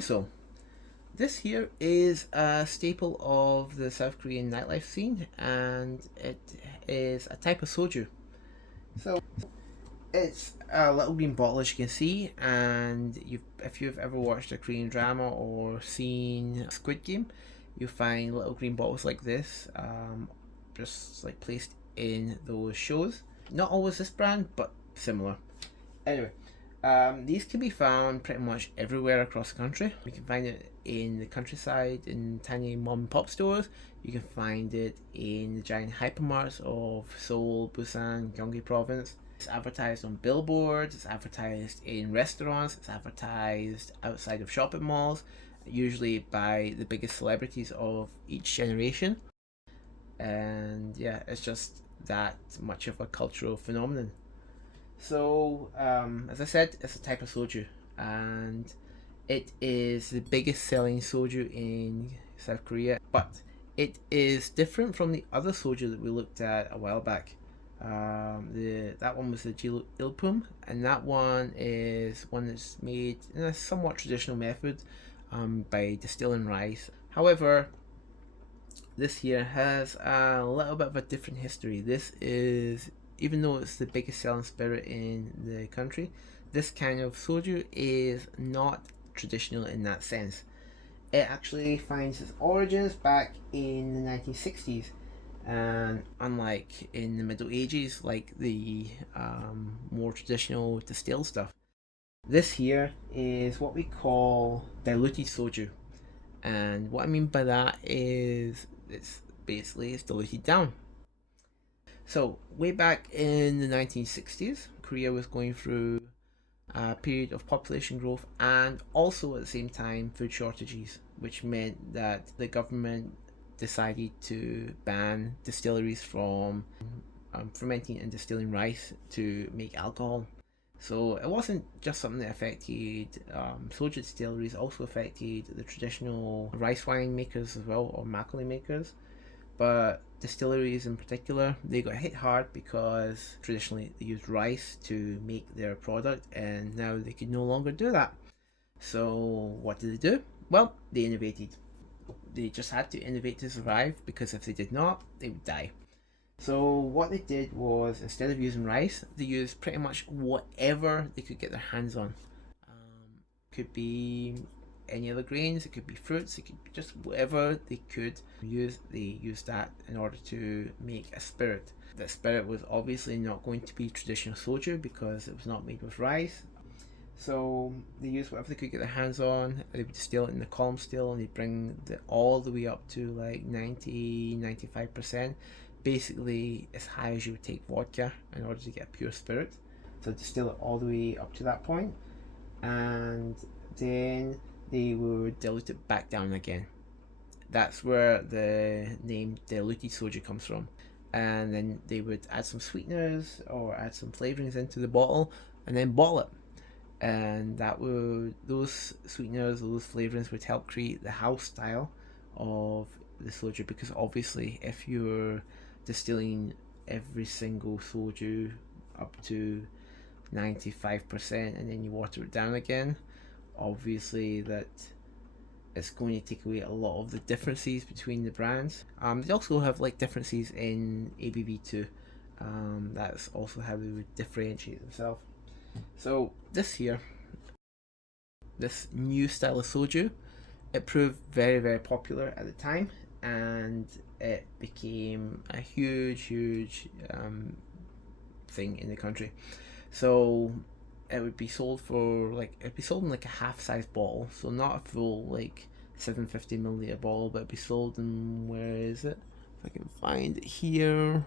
Chamisul. This here is a staple of the South Korean nightlife scene, and it is a type of soju. So it's a little green bottle, as you can see, and if you've ever watched a Korean drama or seen Squid Game, you'll find little green bottles like this, just like placed in those shows. Not always this brand, but similar. Anyway, these can be found pretty much everywhere across the country. You can find it in the countryside, in tiny mom and pop stores. You can find it in the giant hypermarts of Seoul, Busan, Gyeonggi province. It's advertised on billboards, it's advertised in restaurants, it's advertised outside of shopping malls, usually by the biggest celebrities of each generation. And yeah, it's just that much of a cultural phenomenon. So, as I said, it's a type of soju, and it is the biggest selling soju in South Korea, but it is different from the other soju that we looked at a while back. That one was the Ilpum, and that one is one that's made in a somewhat traditional method by distilling rice. However, this here has a little bit of a different history. This is, even though it's the biggest selling spirit in the country, this kind of soju is not traditional in that sense. It actually finds its origins back in the 1960s, and unlike in the Middle Ages, like the more traditional distilled stuff, this here is what we call diluted soju. And what I mean by that is it's diluted down. So way back in the 1960s, Korea was going through a period of population growth and also at the same time food shortages, which meant that the government decided to ban distilleries from fermenting and distilling rice to make alcohol. So it wasn't just something that affected soju distilleries, it also affected the traditional rice wine makers as well, or makgeolli makers. But distilleries in particular, they got hit hard because traditionally they used rice to make their product, and now they could no longer do that. So what did they do? Well, they innovated. They just had to innovate to survive, because if they did not, they would die. So what they did was, instead of using rice, they used pretty much whatever they could get their hands on. Could be any other grains, it could be fruits, it could be just whatever they could use. They used that in order to make a spirit. That spirit was obviously not going to be traditional soju because it was not made with rice. So they used whatever they could get their hands on. They would distill it in the column still, and they bring it all the way up to like 90-95%. Basically as high as you would take vodka in order to get a pure spirit. So distill it all the way up to that point, and then they would dilute it back down again. That's where the name diluted soju comes from. And then they would add some sweeteners or add some flavorings into the bottle and then bottle it. And those sweeteners, those flavorings would help create the house style of the soju, because obviously if you're distilling every single soju up to 95% and then you water it down again, obviously that it's going to take away a lot of the differences between the brands. They also have like differences in ABV too. That's also how they would differentiate themselves. So this new style of soju, it proved very, very popular at the time, and it became a huge thing in the country. So it would be sold in like a half-size bottle, so not a full like 750 milliliter bottle, but it'd be sold in, where is it? If I can find it here,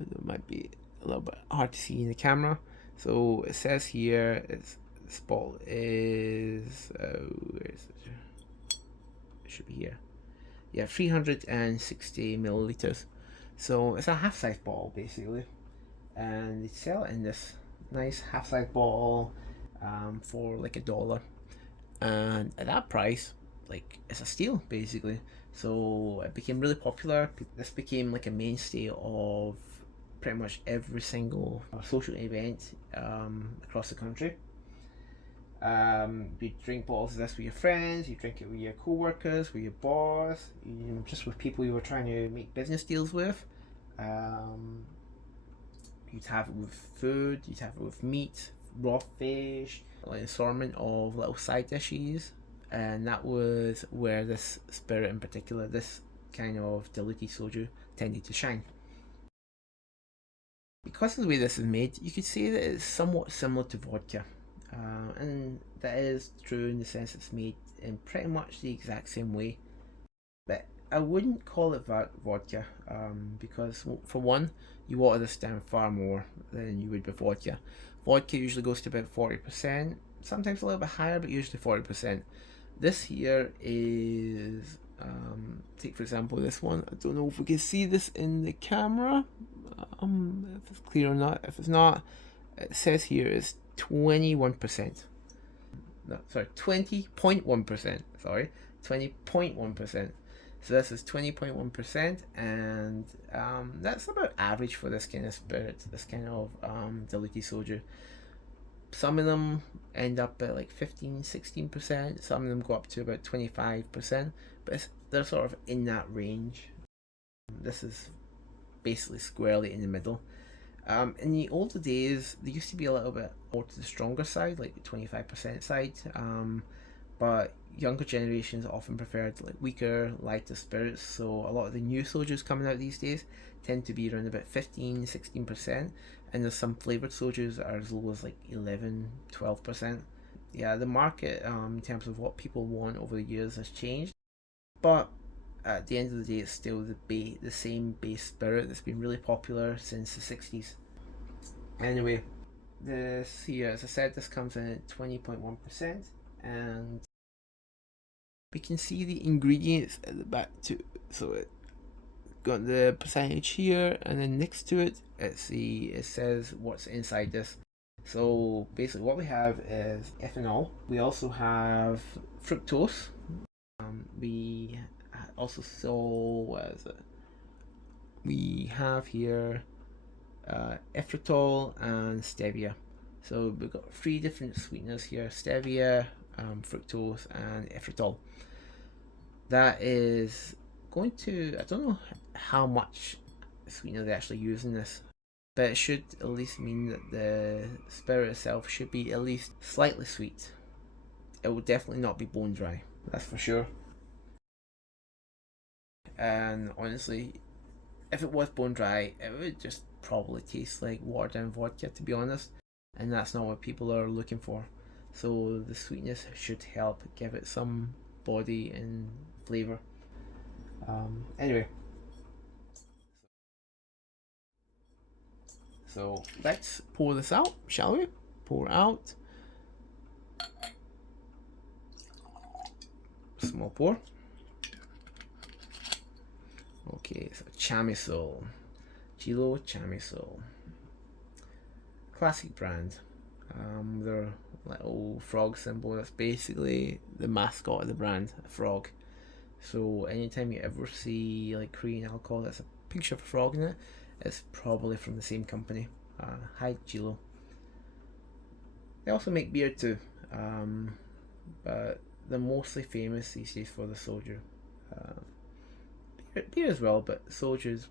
it might be a little bit hard to see in the camera. So it says here, this bottle is where is it? It should be here. Yeah, 360 milliliters. So it's a half-size bottle basically, and they sell it in this nice half-size bottle for like $1, and at that price, like, it's a steal basically. So it became really popular. This became like a mainstay of pretty much every single social event across the country. You drink bottles of this with your friends, you drink it with your co-workers, with your boss, just with people you were trying to make business deals with. Um, you'd have it with food, you'd have it with meat, raw fish, like an assortment of little side dishes. And that was where this spirit in particular, this kind of diluted soju, tended to shine. Because of the way this is made, you could say that it's somewhat similar to vodka. And that is true in the sense it's made in pretty much the exact same way. But I wouldn't call it vodka because, for one, you water this down far more than you would with vodka. Vodka usually goes to about 40%, sometimes a little bit higher, but usually 40%. This here is, take for example this one. I don't know if we can see this in the camera, if it's clear or not. If it's not, it says here is 21%. No, sorry, 20.1%. Sorry, 20.1%. So this is 20.1%, and that's about average for this kind of spirit, this kind of diluted soju. Some of them end up at like 15-16%, some of them go up to about 25%, but they're sort of in that range. This is basically squarely in the middle. In the older days, there used to be a little bit more to the stronger side, like the 25% side, but younger generations often preferred like weaker, lighter spirits. So a lot of the new sojus coming out these days tend to be around about 15-16%, and there's some flavored sojus that are as low as like 11-12%. Yeah, the market in terms of what people want over the years has changed, but at the end of the day, it's still the same base spirit that's been really popular since the 60s. Anyway, this here, as I said, this comes in at 20.1%, and we can see the ingredients at the back too. So it got the percentage here, and then next to it, it says what's inside this. So basically, what we have is ethanol. We also have fructose. We also we have here erythritol and stevia. So we've got three different sweeteners here: stevia, fructose, and erythritol. That is going to, I don't know how much sweetener they actually use in this, but it should at least mean that the spirit itself should be at least slightly sweet. It will definitely not be bone dry, that's for sure. And honestly, if it was bone dry, it would just probably taste like watered down vodka, to be honest, and that's not what people are looking for. So the sweetness should help give it some body and flavor. Anyway, so let's pour this out, shall we? Pour out. Small pour. Okay, so Chamisul. Chamisul. Classic brand. Their little frog symbol, that's basically the mascot of the brand, a frog. So anytime you ever see like Korean alcohol that's a picture of a frog in it, it's probably from the same company. Hi Jilo. They also make beer too, but they're mostly famous these days for the soju. Beer as well, but soju's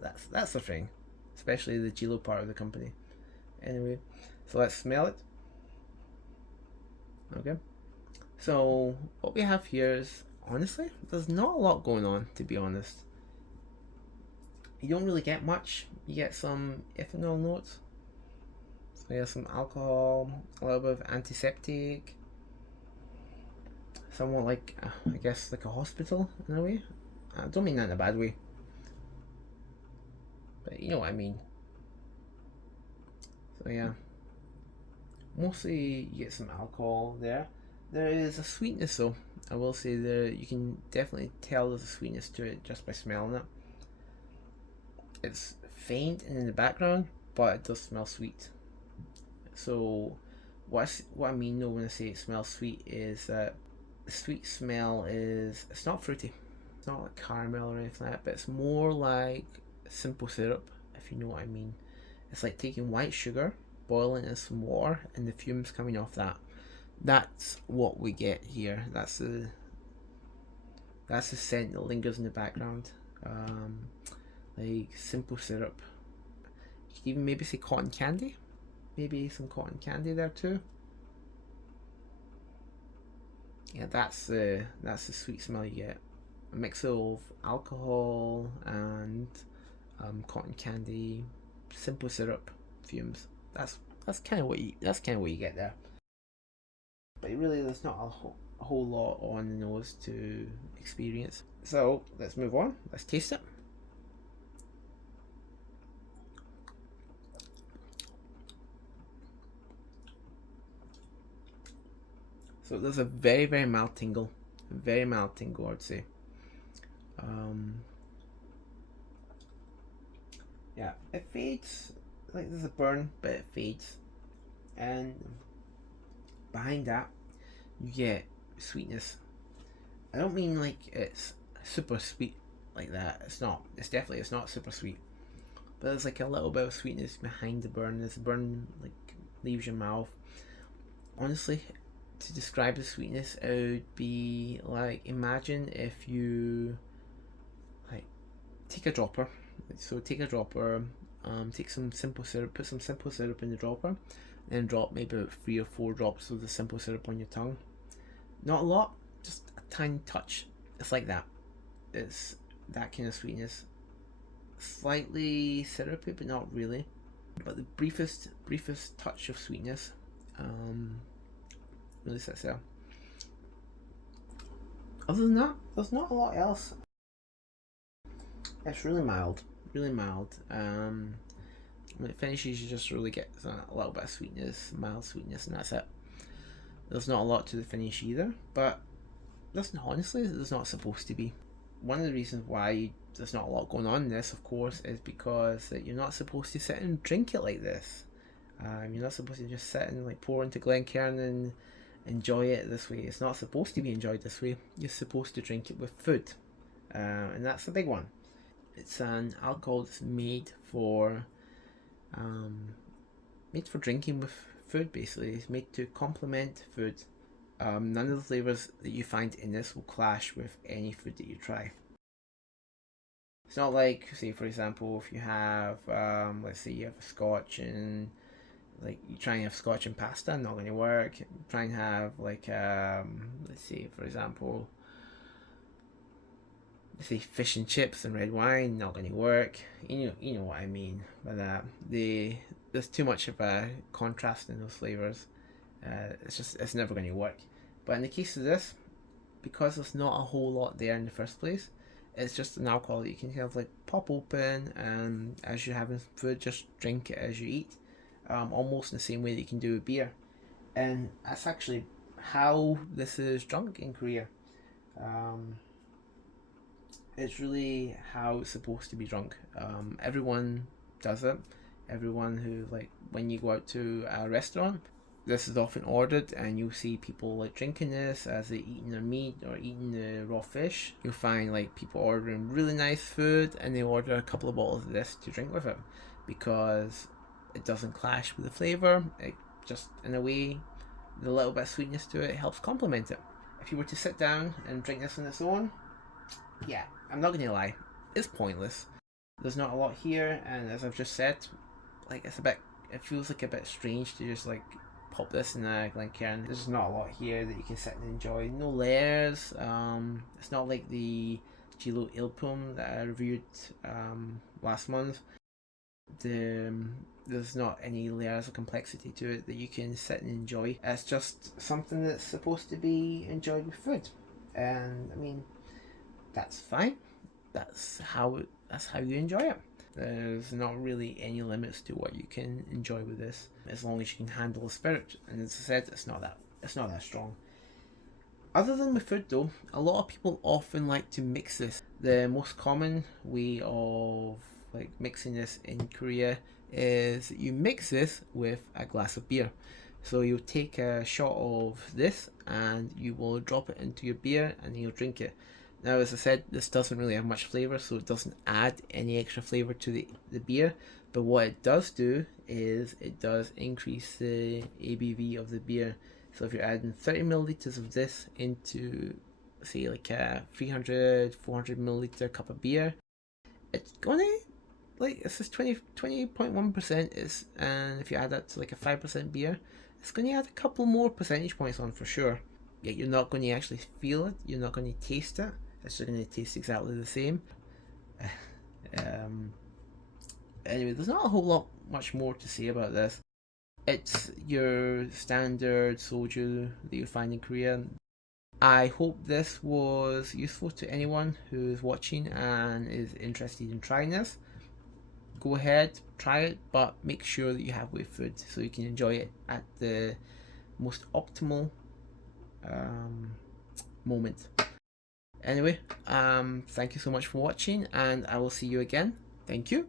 that's the thing, especially the Jilo part of the company. Anyway, so let's smell it. Okay. So what we have here is, honestly, there's not a lot going on, to be honest. You don't really get much. You get some ethanol notes. So you have some alcohol, a little bit of antiseptic, somewhat like, I guess, like a hospital in a way. I don't mean that in a bad way, but you know what I mean. So yeah, mostly you get some alcohol there. There is a sweetness though. I will say there, you can definitely tell there's a sweetness to it just by smelling it. It's faint and in the background, but it does smell sweet. So what I mean though when I say it smells sweet is that the sweet smell is, it's not fruity. It's not like caramel or anything like that, but it's more like simple syrup, if you know what I mean. It's like taking white sugar, boiling it in some water, and the fumes coming off that. That's what we get here. That's the scent that lingers in the background. Like simple syrup. You could even maybe say cotton candy. Maybe some cotton candy there too. Yeah, that's the sweet smell you get. A mix of alcohol and cotton candy, simple syrup fumes. That's kind of what you get there. But really, there's not a whole lot on the nose to experience. So let's move on. Let's taste it. So there's a very mild tingle, very mild tingle, I'd say. Um, yeah, it fades. Like there's a burn, but it fades, and behind that, you get sweetness. I don't mean like it's super sweet like that. It's not. It's not super sweet. But there's like a little bit of sweetness behind the burn. This burn like leaves your mouth. Honestly, to describe the sweetness, it would be like imagine if you like take a dropper. So take a dropper, take some simple syrup, put some simple syrup in the dropper, and drop maybe about 3 or 4 drops of the simple syrup on your tongue. Not a lot, just a tiny touch. It's like that. It's that kind of sweetness. Slightly syrupy, but not really. But the briefest touch of sweetness really sits there. Other than that, there's not a lot else. It's really mild, really mild. When it finishes, you just really get a little bit of sweetness, mild sweetness, and that's it. There's not a lot to the finish either, but honestly, there's not supposed to be. One of the reasons why there's not a lot going on in this, of course, is because that you're not supposed to sit and drink it like this. You're not supposed to just sit and like pour into Glencairn and enjoy it this way. It's not supposed to be enjoyed this way. You're supposed to drink it with food, and that's the big one. It's an alcohol that's made for drinking with food. Basically, it's made to complement food. None of the flavors that you find in this will clash with any food that you try. It's not like, say, for example, if you have, let's say you have a scotch and like you try and have scotch and pasta, not going to work. Try and have like, let's say, for example, say fish and chips and red wine, not going to work. You know what I mean by that. There's too much of a contrast in those flavors. It's never going to work. But in the case of this, because there's not a whole lot there in the first place, it's just an alcohol that you can kind of like pop open, and as you're having food, just drink it as you eat, almost in the same way that you can do with beer. And that's actually how this is drunk in Korea. Um, it's really how it's supposed to be drunk. Everyone does it. Everyone who, like, when you go out to a restaurant, this is often ordered, and you'll see people like drinking this as they're eating their meat or eating the raw fish. You'll find like people ordering really nice food, and they order a couple of bottles of this to drink with it because it doesn't clash with the flavor. It just, in a way, the little bit of sweetness to it helps complement it. If you were to sit down and drink this on its own, yeah, I'm not gonna lie, it's pointless. There's not a lot here, and as I've just said, like it feels like a bit strange to just like pop this in a Glencairn. There's not a lot here that you can sit and enjoy. No layers. It's not like the Gilo Ilpum that I reviewed last month. There's not any layers of complexity to it that you can sit and enjoy. It's just something that's supposed to be enjoyed with food, and I mean that's fine. That's how you enjoy it. There's not really any limits to what you can enjoy with this, as long as you can handle the spirit. And as I said, it's not that strong. Other than with food, though, a lot of people often like to mix this. The most common way of like mixing this in Korea is you mix this with a glass of beer. So you'll take a shot of this and you will drop it into your beer and you'll drink it. Now, as I said, this doesn't really have much flavour, so it doesn't add any extra flavour to the beer. But what it does do is it does increase the ABV of the beer So if you're adding 30 milliliters of this into, say, like a 300, 400 milliliter cup of beer, it's gonna, like, this is 20.1% is, and if you add that to like a 5% beer, it's gonna add a couple more percentage points on for sure. Yet you're not going to actually feel it, you're not going to taste it, it's just going to taste exactly the same. Anyway, there's not a whole lot much more to say about this. It's your standard soju that you find in Korea. I hope this was useful to anyone who's watching and is interested in trying this. Go ahead, try it, but make sure that you have with food so you can enjoy it at the most optimal moment. Anyway, thank you so much for watching, and I will see you again. Thank you.